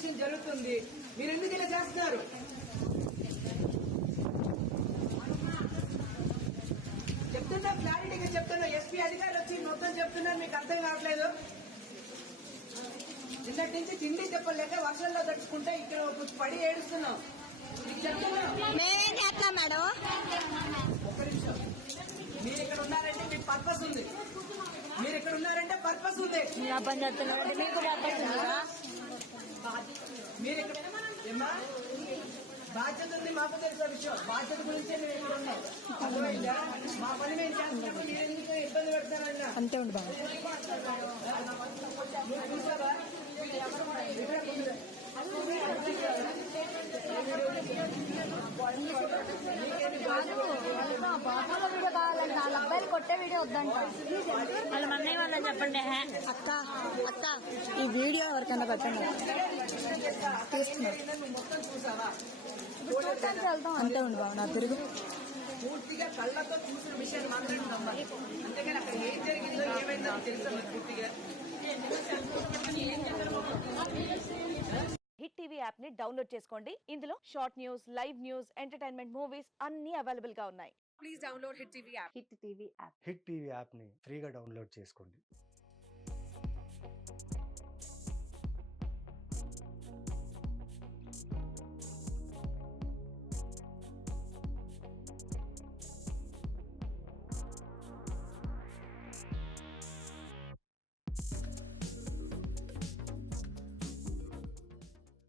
Investigation జరుగుతుంది. మీరు ఎందుకు ఇలా చేస్తున్నారు? చెప్తున్నా, క్లారిటీగా చెప్తున్నా. ఎస్పీ అధికారులు వచ్చి మొత్తం చెప్తున్నారు, మీకు అర్థం కావట్లేదు. నిన్నటి నుంచి తిండి చెప్పలేక వర్షంలో తడుచుకుంటే ఇక్కడ పడి ఏడుస్తున్నాం. మేమేం చేస్తాం మేడం? ఒక్క నిమిషం. మీరు ఇక్కడ ఉన్నారంటే మీకు పర్పస్ ఉంది. మీరు ఇక్కడ ఉన్నారంటే పర్పస్ ఉంది. మీరు ఇక్కడ ఏమ్మా బాధ్యత ఉంది, మాకు తెలిసిన విషయం. బాధ్యత గురించే మేము ఇక్కడ ఉన్నాం. అర్థమైందా? మా పని మేము చేస్తున్నప్పుడు మీరు ఎందుకు ఇబ్బంది పెడతారన్నా? అంతే ఉండు బాబు. నువ్వు చూసావా? వాళ్ళ అబ్బాయిలు కొట్టే వీడియో వద్దంట. వాళ్ళ మన్నయ్య వాళ్ళని చెప్పండి. అక్క అక్క ఈ వీడియో ఎవరికైనా పెట్టండి. మొత్తం చూసావా? వెళ్తాం. అంతే ఉండు బాబు. నా తిరుగు పూర్తిగా కళ్ళతో చూసిన విషయాన్ని మాత్రమే నమ్మాలి. అంతేగాని అక్కడ ఏం జరిగిందో ఏమైందో తెలుసా మీకు పూర్తిగా? హిట్ టీవీ యాప్ ని డౌన్లోడ్ చేసుకోండి. ఇందులో short news, live news, entertainment movies అన్ని అవైలబుల్ గా ఉన్నాయి. Please download hit TV app. Hit TV app ని ఫ్రీగా డౌన్లోడ్ చేసుకోండి.